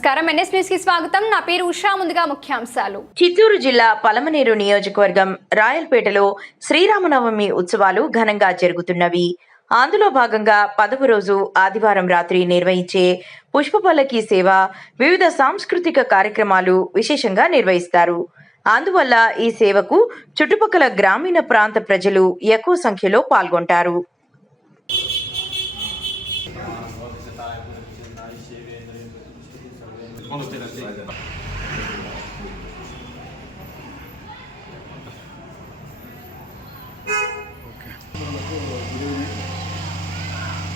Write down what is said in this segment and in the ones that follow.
నమస్కారం, NS news కి స్వాగతం. నా పేరు ఉషా. ముందుగా ముఖ్యాంశాలు. చిత్తూరు జిల్లా పలమనేరు నియోజకవర్గం రాయల్పేటలో శ్రీరామనవమి ఉత్సవాలు ఘనంగా జరుగుతున్నవి. అందులో భాగంగా 10వ రోజు ఆదివారం రాత్రి నిర్వహించే పుష్పపల్లకి సేవ, వివిధ సాంస్కృతిక కార్యక్రమాలు విశేషంగా నిర్వహిస్తారు. అందువల్ల ఈ సేవకు చుట్టుపక్కల గ్రామీణ ప్రాంత ప్రజలు ఎక్కువ సంఖ్యలో పాల్గొంటారు.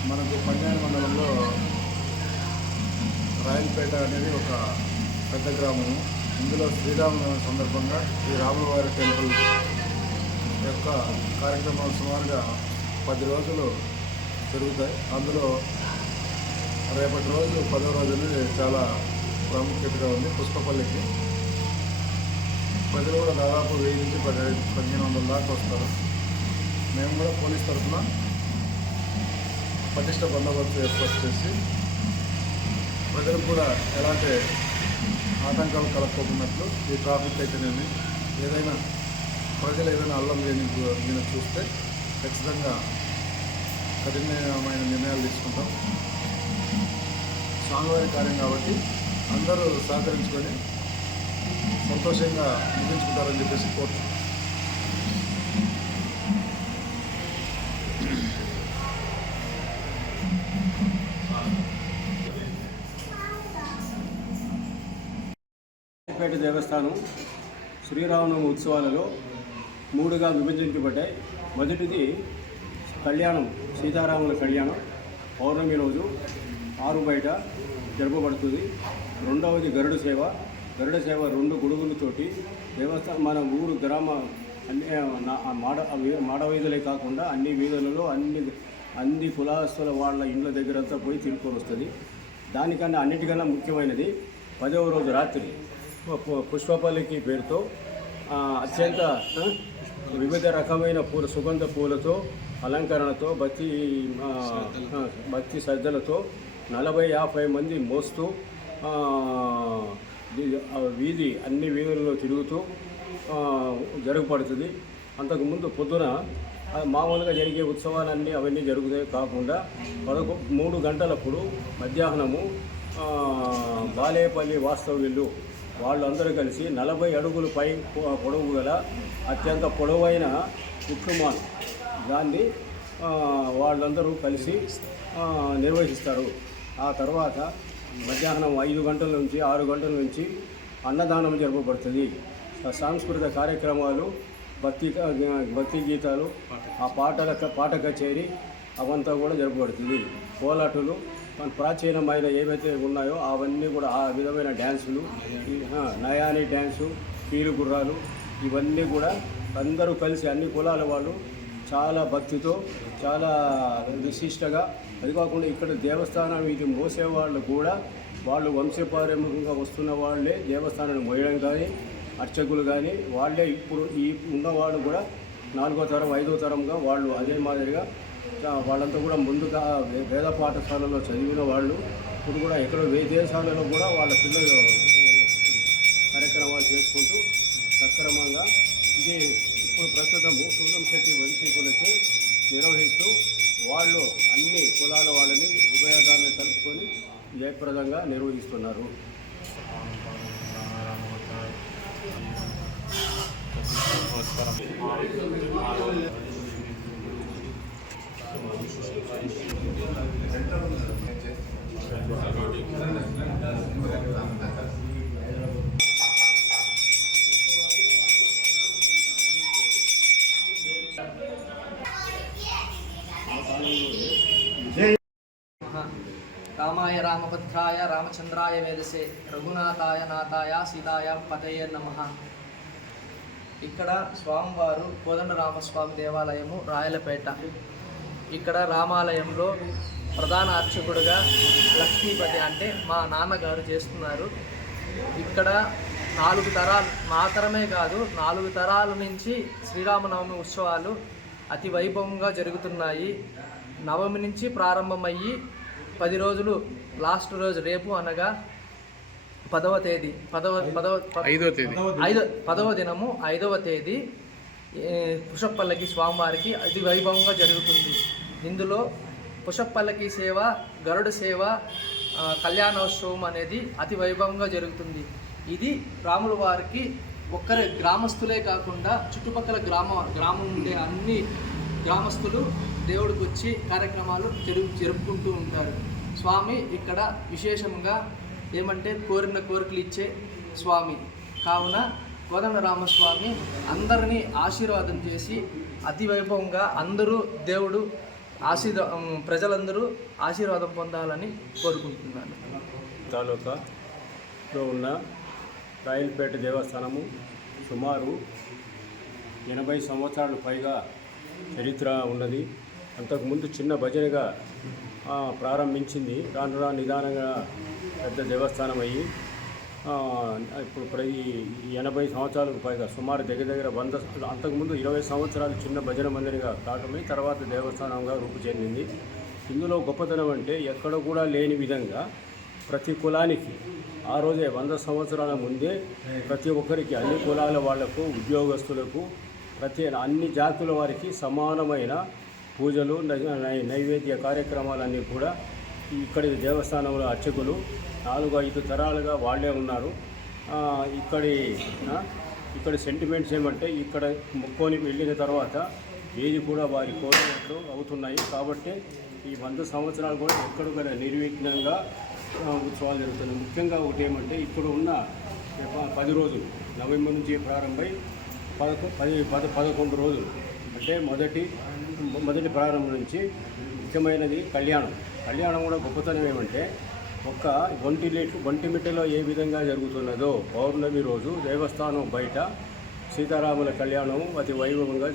మనకు పంజాని మండలంలో రాయల్పేట అనేది ఒక పెద్ద గ్రామము. ఇందులో శ్రీరామనవమి సందర్భంగా ఈ రాములవారి టెంపుల్ యొక్క కార్యక్రమాలు సుమారుగా 10 రోజులు జరుగుతాయి. అందులో రేపటి రోజు 10వ రోజు అనేది చాలా ప్రాముఖ్యతగా ఉంది. పుష్పపల్లికి ప్రజలు కూడా దాదాపు 1000 నుంచి 1500 దాకా వస్తారు. మేము కూడా పోలీస్ తరఫున పటిష్ట బందోబస్తు ఏర్పాటు చేసి ప్రజలకు కూడా ఎలాంటి ఆటంకాలు కలగకపోతున్నట్లు ఈ ట్రాఫిక్ అయితేనేమి ఏదైనా ప్రజలు ఏదైనా అల్లం లేని నేను చూస్తే ఖచ్చితంగా కఠినమైన నిర్ణయాలు తీసుకుంటాం. స్వామివారి కార్యం కాబట్టి అందరూ సహకరించుకొని సంతోషంగా ముగించుకుంటారని చెప్పేసి కోరుతున్నాం. పేట దేవస్థానం శ్రీరామనవమి ఉత్సవాలలో 3గా విభజించబడ్డాయి. మొదటిది కళ్యాణం, సీతారాముల కళ్యాణం పౌర్ణమి రోజు 6 బయట జరపబడుతుంది. రెండవది గరుడ సేవ. గరుడ సేవ 2 గొడుగులతోటి దేవస్థానం మన ఊరు గ్రామ అన్ని మాడ వీధులే కాకుండా అన్ని వీధులలో అన్ని కులాస్తుల వాళ్ళ ఇండ్ల దగ్గరంతా పోయి తిరుక్కొని వస్తుంది. దానికన్నా అన్నిటికన్నా ముఖ్యమైనది 10వ రోజు రాత్రి పుష్పపల్లికి పేరుతో అత్యంత వివిధ రకమైన సుగంధ పూలతో అలంకరణతో భక్తి శ్రద్ధలతో 40-50 మంది మోస్తూ అన్ని వీధుల్లో తిరుగుతూ జరగబడుతుంది. అంతకుముందు పొద్దున మామూలుగా జరిగే ఉత్సవాలన్నీ అవన్నీ జరుగుతాయి కాకుండా 3 గంటలప్పుడు మధ్యాహ్నము బాలేపల్లి వాస్తవ్యులు వాళ్ళందరూ కలిసి 40 అడుగుల పై పొడవు గల అత్యంత పొడవైన కుక్కుమాన్ దాన్ని వాళ్ళందరూ కలిసి నిర్వహిస్తారు. ఆ తర్వాత మధ్యాహ్నం 5 గంటల నుంచి 6 గంటల నుంచి అన్నదానం జరపబడుతుంది. సాంస్కృతిక కార్యక్రమాలు, భక్తి గీతాలు, ఆ పాట కచేరీ అవంతా కూడా జరపబడుతుంది. కోలాటులు, ప్రాచీనమైన ఏవైతే ఉన్నాయో అవన్నీ కూడా ఆ విధమైన డ్యాన్సులు, నయాని డ్యాన్సు, పీలు గుర్రాలు ఇవన్నీ కూడా అందరూ కలిసి అన్ని కులాల వాళ్ళు చాలా భక్తితో చాలా విశిష్టంగా, అది కాకుండా ఇక్కడ దేవస్థానం ఇది మోసేవాళ్ళు కూడా వాళ్ళు వంశపారంపర్యంగా వస్తున్న వాళ్ళే దేవస్థానాన్ని మోయడం కానీ అర్చకులు కానీ వాళ్ళే ఇప్పుడు ఈ ఉన్నవాళ్ళు కూడా 4వ తరం 5వ తరంగా వాళ్ళు అదే మాదిరిగా వాళ్ళంతా కూడా ముందుగా వేద పాఠశాలలో చదివిన వాళ్ళు ఇప్పుడు కూడా ఎక్కడో విదేశాలలో కూడా వాళ్ళ పిల్లలు కార్యక్రమాలు చేసుకుంటూ సక్రమంగా ఇది ఇప్పుడు ప్రస్తుతము సూదంశెట్టి వంశీకులచే నిర్వహిస్తూ వాళ్ళు అన్ని కులాల వాళ్ళని ఉభయదాన్ని కలుపుకొని జయప్రదంగా నిర్వహిస్తున్నారు. రామాయ రామభద్రాయ రామచంద్రాయ వేదసే రఘునాథాయ నాథాయ సీతాయ పతయే నమః. ఇక్కడ స్వామివారు కోదండరామస్వామి దేవాలయము రాయలపేట. ఇక్కడ రామాలయంలో ప్రధాన అర్చకుడుగా లక్ష్మీపతి అంటే మా నాన్నగారు చేస్తున్నారు. ఇక్కడ 4 తరాలు మాత్రమే కాదు 4 తరాల నుంచి శ్రీరామనవమి ఉత్సవాలు అతి వైభవంగా జరుగుతున్నాయి. నవమి నుంచి ప్రారంభమయ్యి 10 రోజులు లాస్ట్ రోజు రేపు అనగా 10వ తేదీ 10వ దినము 5వ తేదీ పుష్పపల్లకి స్వామివారికి అతి వైభవంగా జరుగుతుంది. ఇందులో పుష్పపల్లకి సేవ, గరుడ సేవ, కళ్యాణోత్సవం అనేది అతి వైభవంగా జరుగుతుంది. ఇది రాముల వారికి ఒక్కరి గ్రామస్తులే కాకుండా చుట్టుపక్కల గ్రామం ఉండే అన్ని గ్రామస్తులు దేవుడికి వచ్చి కార్యక్రమాలు జరుపుకుంటూ ఉంటారు. స్వామి ఇక్కడ విశేషంగా ఏమంటే కోరిన కోరికలు ఇచ్చే స్వామి కావున కోదండరామస్వామి అందరినీ ఆశీర్వాదం చేసి అతి వైభవంగా అందరూ దేవుడు ప్రజలందరూ ఆశీర్వాదం పొందాలని కోరుకుంటున్నాను. తాలూకాలో ఉన్న రాయలపేట దేవస్థానము సుమారు 80 సంవత్సరాలు పైగా చరిత్ర ఉన్నది. అంతకుముందు చిన్న భజనగా ప్రారంభించింది. రాను రాను నిదానంగా పెద్ద దేవస్థానం అయ్యి ఇప్పుడు ఈ 80 సంవత్సరాలకు పైగా సుమారు దగ్గర 100, అంతకుముందు 20 సంవత్సరాలు చిన్న భజన మందిరిగా కావటమే తర్వాత దేవస్థానంగా రూపు చెందింది. ఇందులో గొప్పతనం అంటే ఎక్కడ కూడా లేని విధంగా ప్రతి కులానికి ఆ రోజే 100 సంవత్సరాల ముందే ప్రతి ఒక్కరికి అన్ని కులాల వాళ్లకు, ఉద్యోగస్తులకు, అన్ని జాతుల వారికి సమానమైన పూజలు, నైవేద్య కార్యక్రమాలన్నీ కూడా ఇక్కడి దేవస్థానంలో అర్చకులు 4-5 తరాలుగా వాళ్ళే ఉన్నారు. ఇక్కడి సెంటిమెంట్స్ ఏమంటే ఇక్కడ మొక్కొని వెళ్ళిన తర్వాత ఏది కూడా వారి కోరినట్లు అవుతున్నాయి. కాబట్టి ఈ 100 సంవత్సరాలు కూడా ఎక్కడ కూడా నిర్విఘ్నంగా ఉత్సవాలు జరుగుతున్నాయి. ముఖ్యంగా ఒకటి ఏమంటే ఇక్కడ ఉన్న 10 రోజులు నవంబర్ నుంచి ప్రారంభమై 11 రోజులు అంటే మొదటి ప్రారంభం నుంచి ముఖ్యమైనది కళ్యాణం కూడా గొప్పతనం ఏమంటే ఒంటిమిట్టలో ఏ విధంగా జరుగుతున్నదో పౌర్ణమి రోజు దేవస్థానం బయట సీతారాముల కళ్యాణం అతి వైభవంగా జరుగుతుంది.